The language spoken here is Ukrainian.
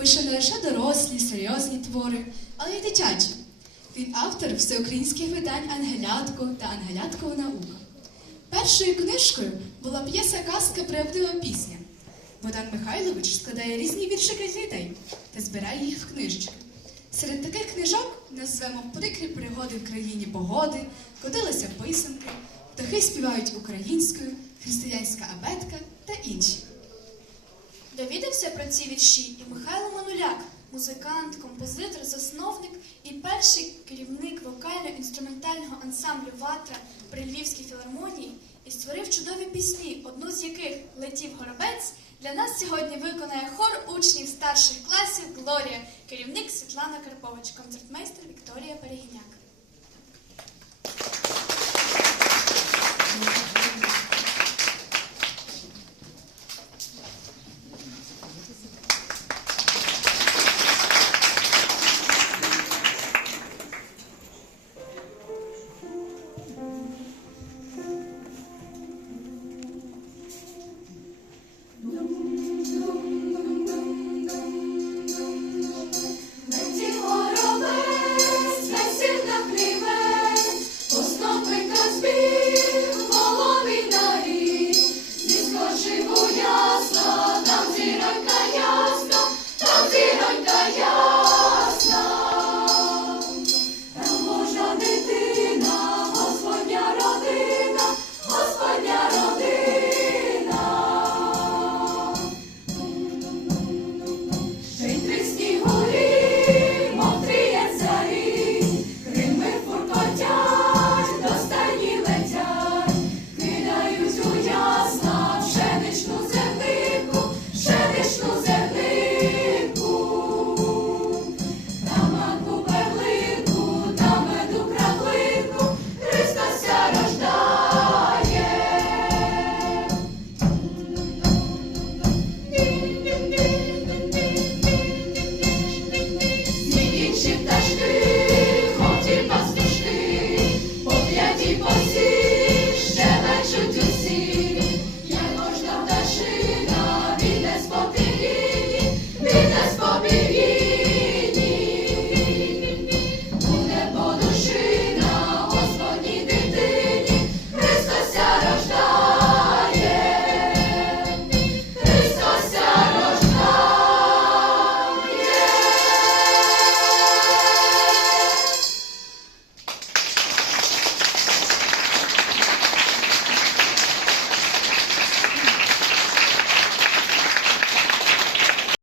пише не лише дорослі, серйозні твори, але й дитячі. Він автор всеукраїнських видань Ангелятко та Ангеляткова наука. Першою книжкою була п'єса казка Правдива пісня. Богдан Михайлович складає різні віршики для дітей та збирає їх в книжечки. Серед таких книжок назвемо прикрі пригоди в країні погоди, котилися писанки, птахи співають українською, християнська абетка та інші. Довідався про ці вірші і Михайло Мануляк, музикант, композитор, засновник і перший керівник вокально-інструментального ансамблю Ватра при Львівській філармонії і створив чудові пісні, одну з яких Летів горобець для нас сьогодні виконає хор учнів старших класів Глорія, керівник Світлана Карпович, концертмейстер Вікторія Перегіняк.